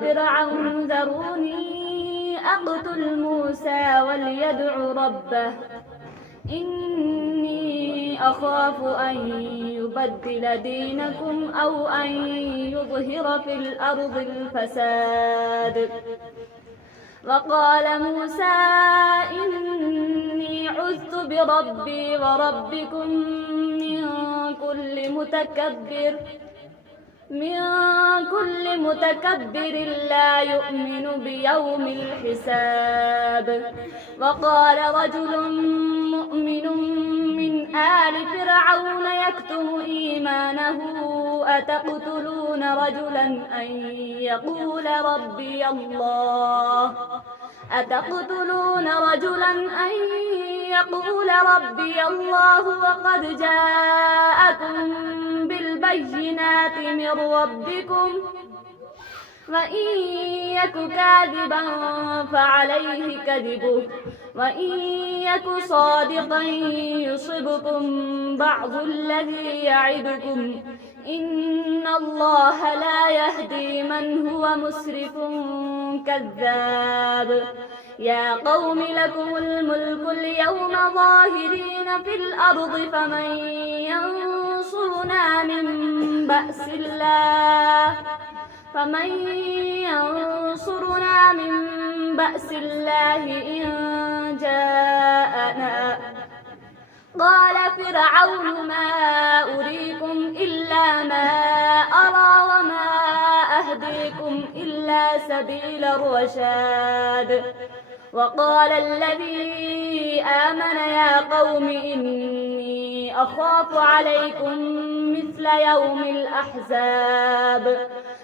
فرعون ذروني أقتل موسى وليدع ربه إني أخاف أن يبدل دينكم أو أن يظهر في الأرض الفساد. وقال موسى إني عذت بربي وربكم من كل متكبر لا يؤمن بيوم الحساب. وقال رجل مؤمن من آل فرعون يكتم إيمانه أتقتلون رجلا أن يقول ربي الله وقد جاءكم بالبينات من ربكم وإن يك كاذبا فعليه كذبه وإن يك صادقا يصبكم بعض الذي يعدكم إن الله لا يهدي من هو مسرف كذاب. يا قوم لكم الملك اليوم ظاهرين في الأرض فمن ينصرنا من بأس الله إن جاءنا. قال فرعون ما أريكم إلا ما أرى وما أهديكم إلا سبيل الرشاد. وقال الذي آمن يا قوم إني أخاف عليكم مثل يوم الأحزاب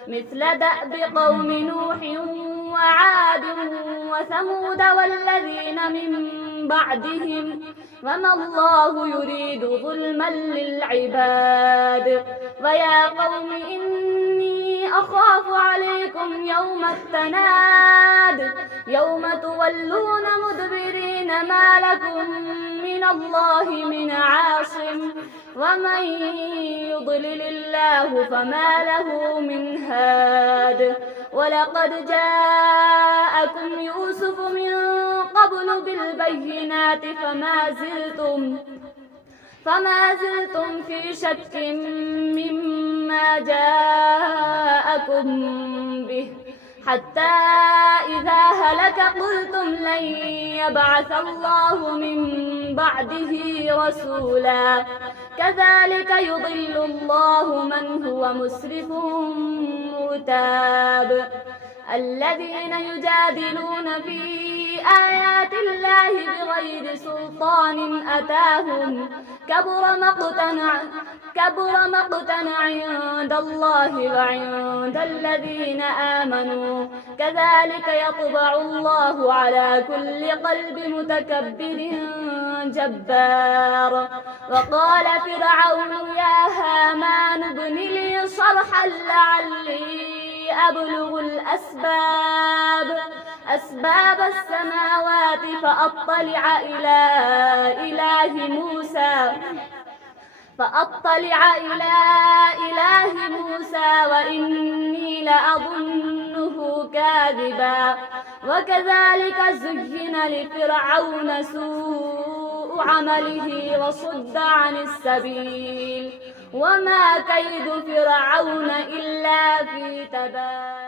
مثل دأب قوم نوح وعاد وثمود والذين من بعدهم وما الله يريد ظلما للعباد. ويا قوم إني أخاف عليكم يوم التناد يوم تولون مدبرين ما لكم من الله من عاصم ومن يضلل الله فما له من هاد. ولقد جاءكم يوسف من قبل بالبينات فما زلتم في شك مما جاءكم به حتى إذا هلك قلتم لن يبعث الله من بعده رسولا. كذلك يضل الله من هو مسرف مرتاب. الذين يجادلون في آيات الله بغير سلطان أتاهم كبر مقتا عند الله وعند الذين آمنوا. كذلك يطبع الله على كل قلب متكبر جبار. وقال فرعون يا هامان ابن لي صرحا لعلي أبلغ أسباب السماوات فأطلع إلى إله موسى وإني لأظنه كاذبا. وكذلك زين لفرعون سوء عمله وصد عن السبيل وما كيد فرعون إلا في تباب.